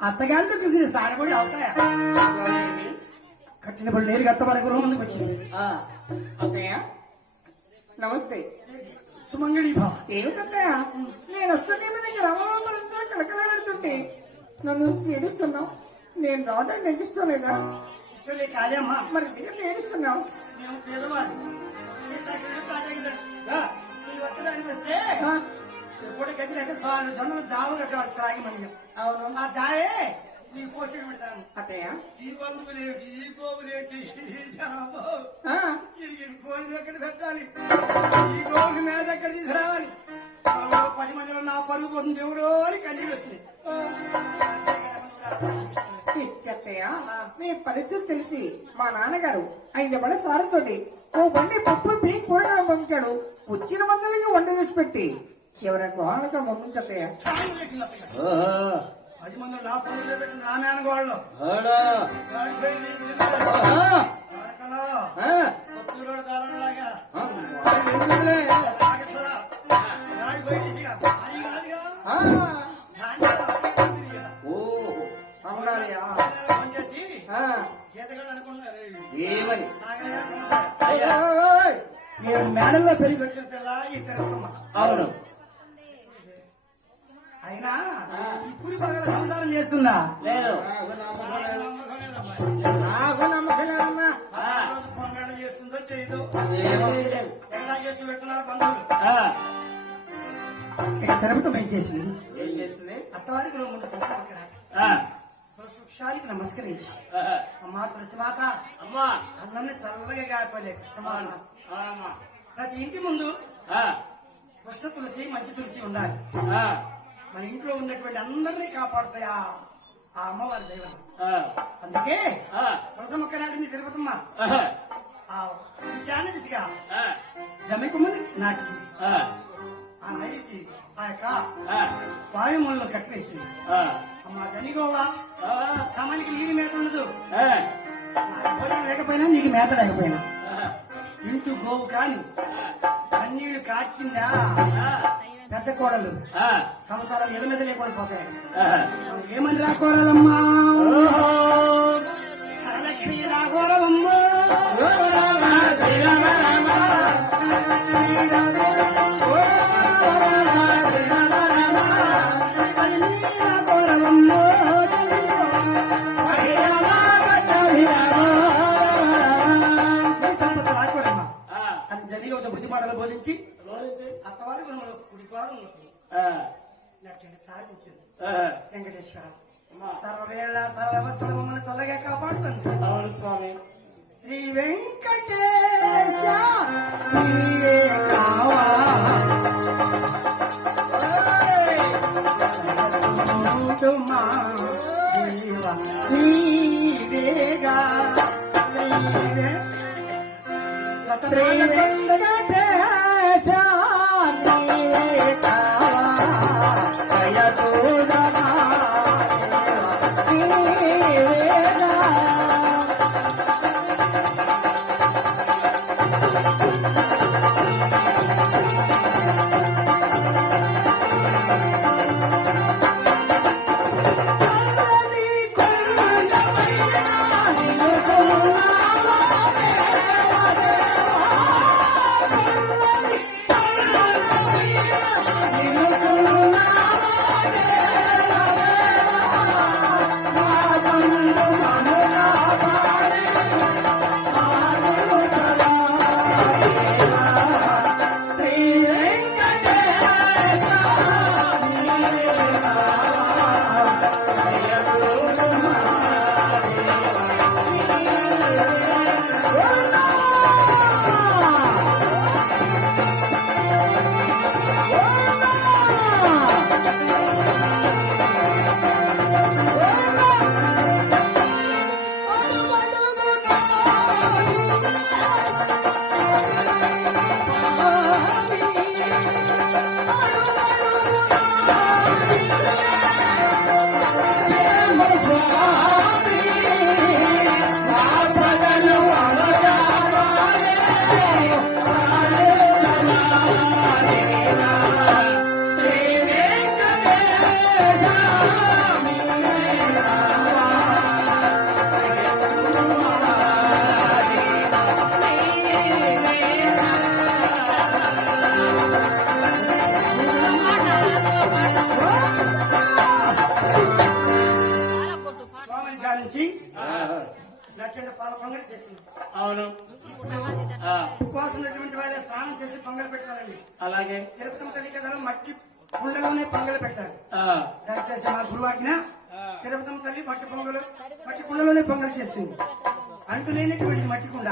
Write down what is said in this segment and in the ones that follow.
అత్తగారితో కలిసి సారబడి అవుతాయా? కట్టినప్పుడు నేరుగా అత్తవారి గృహం ముందుకు వచ్చింది. అత్తయ్య నమస్తే. సుమంగళి భా. ఏమిటత్తయ్య నేను వస్తుంటే మీ దగ్గర అవలోపలంతా కలకలాడుతుంటే నన్ను ఏడుస్తున్నావు. నేను రావడానికి నీకు ఇష్టం లేదా? ఇష్టం లేక కాదేమ్మా. మరి ఎందుకు ఏడుస్తున్నావు? మేము పేదవాళ్ళు వస్తే ఎప్పుడు గది లేక సార్లు జొన్నలు జావుగా త్రాగి మని. అవును, ఆ జాయే నీకు పోషణ పెడతాను. అత్తయ్య ఈ బంధువులేంటి, ఈ గోవులేంటి, ఈ జనాభా కోరిని ఎక్కడ పెట్టాలి, ఈ గోవుని మీద ఎక్కడ తీసుకురావాలి, 10 మందిలో నా పరుగు పోతుంది ఎవరో అని కన్నీళ్ళు వచ్చినాయి. చెత్తయ్య మీ పరిస్థితి తెలిసి మా నాన్నగారు 5 బళ్ళ సారంతోటి ఓ బండి పప్పు బియ్యం కూరగా పంపించాడు. వచ్చిన మందులకి వంట చేసి పెట్టి ఎవరైనా గోహాలుగా పంపించత్తయ్య. 10 మంది నా పనులు పెట్టింది నా మేనగోళ్ళు కొత్తూరు దారులాగా మేడల్లో పెరిగి వచ్చిన పిల్ల ఈ తిరగమ్మ. అవును, అయినా ఈ పురి బాగా సంసారం చేస్తుందా? లేదు, నాకు నమ్మకం లేదమ్మా. పొంగళ్ళ చేస్తుందో చేయదు, ఎలా చేస్తూ పెడుతున్నారు బంధువులు. ఇక తిరుపతి ఏం చేసింది? ఏం చేస్తుంది? అత్తవారికి ముందు వృక్షానికి నమస్కరించి అమ్మా తులసి మాత, అమ్మా అందరినీ చల్లగా గాయపడే కృష్ణమాన, ప్రతి ఇంటి ముందు కృష్ణ తులసి మంచి తులసి ఉండాలి. మన ఇంట్లో ఉన్నటువంటి అందరినీ కాపాడుతాయి ఆ అమ్మవారి దైవం. అందుకే తులసి మొక్క నాటింది తిరుపతమ్మ. ఆ ఈశాన్య దిశగా జమికుమ్మని నాటింది. ఆ నైరుతి ఆ యొక్క వాయుమూలలో కట్టివేసింది. అమ్మ జనిగోవా సమయానికి నీకు మేత ఉండదు, భోజనం లేకపోయినా నీకు మేత లేకపోయినా ఇంటూ గోవు కాని కన్నీళ్లు కార్చిందా పెద్ద కోడలు సంవత్సరాలు ఎదమెద లేకుండా పోతాయి. ఏమని రాకోరాలమ్మా, వరలక్ష్మి రాకోరాలమ్మా, బోధించి అత్తవారి గుణములు కుడిపాదం సాధించింది. వెంకటేశ్వర సర్వవేళ సర్వవస్థలు మమ్మల్ని చల్లగా కాపాడుతుంది. అవును స్వామి. శ్రీ వెంకటేశ చేసి నచ్చండి పాల పొంగలి చేసింది. అవును. ఇప్పుడు ఆ, ఉపవాసం ఉన్నటువంటి వాళ్ళే స్నానం చేసి పొంగలి పెట్టాలండి. అలాగే. తిరుపతి తల్లి కథలో మట్టి కుండలోనే పొంగలి పెట్టాలి. ఆ, దయచేసి మా గురువాజ్ఞ. తిరుపతి తల్లి మట్టి కుండలోనే పొంగలి చేసింది. అంటూ లేనటువంటి మట్టి కుండ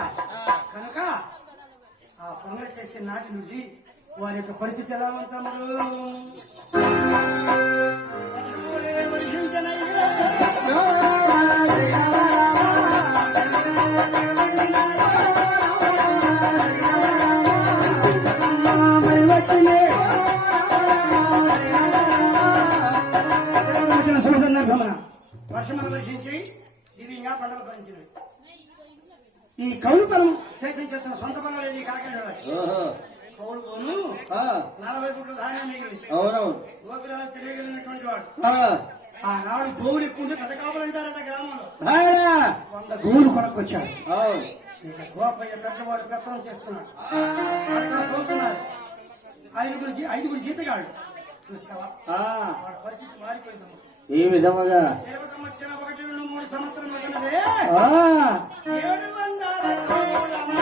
కనుక ఆ పొంగలి చేసే నాటి నుండి వారి యొక్క పరిస్థితి ఎలా ఉంటారు. శుభ సందర్భమున వర్షములు వర్షించి దివ్యంగా పంటలు భరించినవి. ఈ కౌలు పొలం సేద్యం చేస్తున్న సొంత పొలం లేదు ఈ కాకినాడ. ఓహో. కౌలు పోను ఆ, 40 గుట్లు ధాన్యం మిగిలి అవునవును. గోపిరాజు తెలియగలిగినటువంటి వాడు. ఆ, ఆనాడు గోవులు ఎక్కువ ఉంటే పెద్ద కాపులు అంటారట గ్రామంలో. నాయనా. 100 గోవులు కొనుక్కొచ్చాడు. అవును. ఇక గోపయ్య పెద్దవాడు పెత్తనం చేస్తున్నాడు. అక్కడ తోలుతున్నారు. 5 జీతగాళ్ళు చూసావా. ఆ, వాడి పరిస్థితి మారిపోయిందమ్మ. ఈ విధముగా. తిరుపతమ్మ వచ్చిన 1, 2, 3 సంవత్సరం ఉన్నదే ఆ, 700 గోవులమ్మ.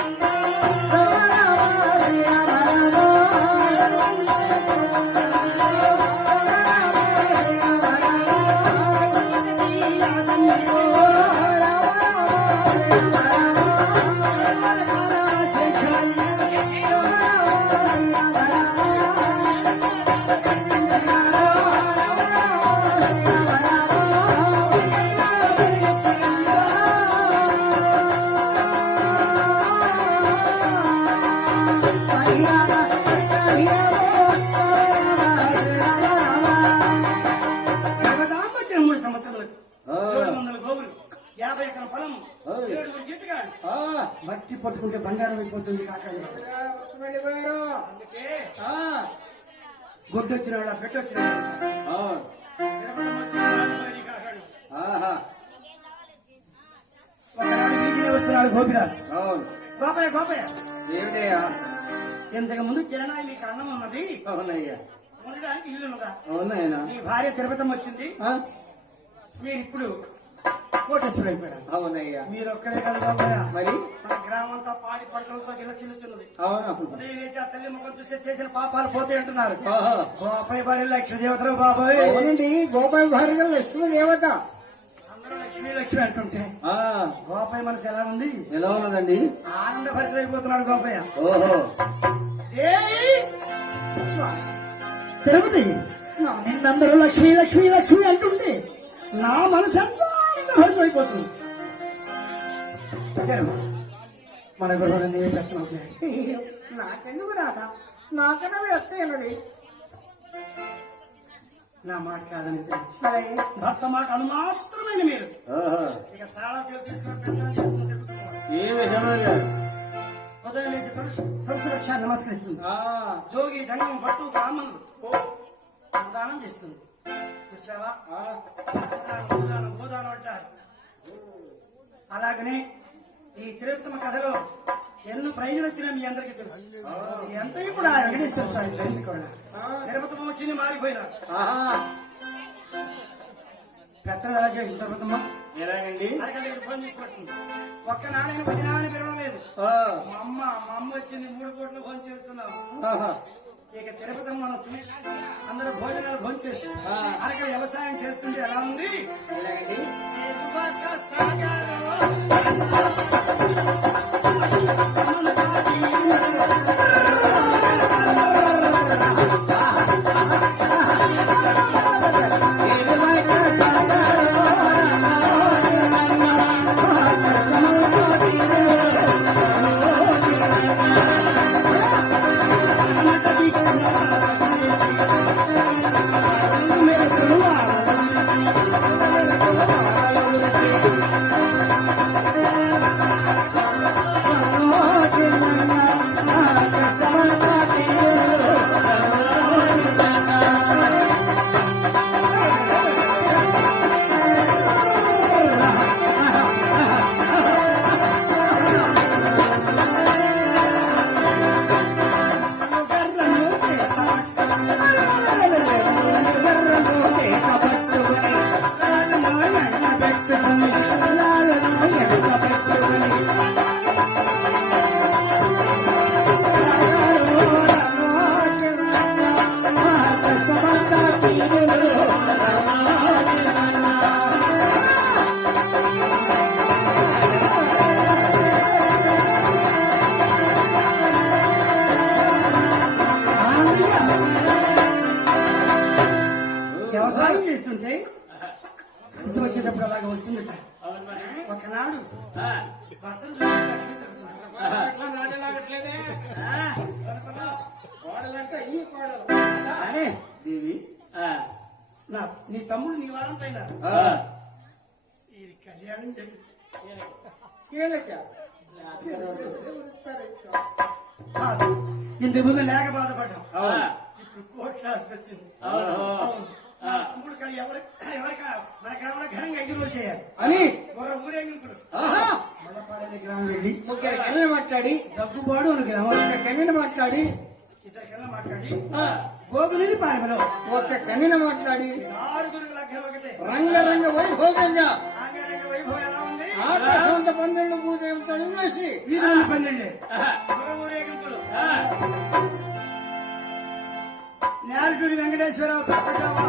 మట్టి పట్టుకుంటే బంగారం అయిపోతుంది కాకండి. అందుకే గొడ్డు వచ్చిన వాళ్ళ బెడ్ వచ్చిన వస్తున్నాడు గోపిరాజు. గోపయ్య గోపయ్య ఏమిటయ్యా? ఇంతకు ముందు కిరణాయి మీకు అన్నం ఉన్నది, అవునయ్యా. ఉండడానికి ఇల్లు ఉన్నదా? అవునాయనా. నీ భార్య తిరుపతి వచ్చింది, మీరు ఇప్పుడు కోటేశ్వరుడు అయిపోయాడు. అవునయ్యా. మీరు ఒక్కడే కాదు గోపయ్య, మరి మన గ్రామం అంతా పాడి పంటలతో గిలసిల్లుచున్నది. అవును. ఉదయం లేచి ఆ తల్లి ముఖం చూస్తే చేసిన పాపాలు పోతాయి అంటున్నారు. ఓహో. గోపయ్య భార్య లక్ష్మీ దేవతలు బాబాయ్. అవునండి, గోపాల భార్య లక్ష్మీ దేవత. అందరూ లక్ష్మీ అంటుంటే ఆ, గోపయ్య మనసు ఎలా ఉంది? ఎలా ఉన్నదండి? ఆనంద భరితమైపోతున్నాడు గోపయ్య. ఓహో. ఏయ్! తిరుపతి నిన్నందరూ లక్ష్మీ లక్ష్మీ లక్ష్మీ అంటుంటే నా మనసు ఎంత భరితమైపోతుంది. మన గురువుని ప్రయత్నం చేయాలి. నాకెందుకు రాత? నాకన్నా ఎత్తైనది. నా మాట కాదని మరి భర్త మాట అనుమాత్రమైన మీరు ఓహో. ఇక తాళా తీసుకుని పెత్తనం చేసుకుని తిరుగుతున్నారు. ఏ విధముగా? ఉదయం లేచి తులసి వృక్షాన్ని నమస్కరిస్తుంది. ఆ, జోగి జంగం భట్టు బ్రాహ్మణులు దానం చేస్తుంది. చూసావా, భూదానం అంటారు. అలాగనే ఈ తిరుపతమ్మ కథలో ఎన్నో ప్రైజులు వచ్చినా మీ అందరికీ తెలుసు. ఎంత ఇప్పుడు ఆ వెంకటేశ్వర స్వామి జయంతి తిరుపతమ్మ వచ్చింది మారిపోయినారు. పెత్తనం ఎలా చేసిన తిరుపతమ్మ ఎలాగండి? అరగంట ఫోన్ తీసుకుంటుంది. ఒక్క నాణ్యను 10 నాణ్యం పెరగడం లేదు. మా అమ్మ వచ్చింది 3 కోట్లు ఫోన్ చేస్తున్నావు. ఇక తిరుపతి మనం చూసి అందరూ భోజనాలు భోజనం చేస్తూ అరగ వ్యవసాయం చేస్తుంటే ఎలా ఉంది? ఎలాగండి? కలిసి వచ్చేటప్పుడు అలాగే వస్తుందట అవును మరి. ఒకనాడు ఆ, భర్తను చూసి లక్ష్మి తిరుగుతున్నాడు. అట్లా నాటలాగట్లేదే కోడలంటే ఈ కోడలు కానీ దేవి. ఆ, నీ తమ్ముడు నీ వారంతో అయినారు ఆ, ఈ కళ్యాణం జరిగి కాదు ఇంతకు ముందు లేక బాధపడ్డాం ఆ, ఇప్పుడు కోర్టు రాసి వచ్చింది అవును. అవును. నా తమ్ముడు కలి ఎవరికి మనకి ఏమైనా ఘనంగా 5 రోజులు చేయాలి అని గుర్ర ఊరేగింపులు ఆహా మల్లపాడైన గ్రామం వెళ్ళి ముగ్గురు కన్నెలు మాట్లాడి దగ్గుబాడు అని గ్రామం ఒక కన్నెను మాట్లాడి ఇద్దరు కన్నా మాట్లాడి ఆ, గోగులని పాలెమలో ఒక కన్నెను మాట్లాడి 6 లగ్నం ఒకటే రంగరంగ వైభోగంగా ఆంగరంగ వైభవం ఎలా ఉంది ఆకాశవంత పందెళ్ళు పూజ వేసి వీధులను పందండి గుర్ర ఊరేగింపులు నేలటూరి వెంకటేశ్వరరావు తప్పటావా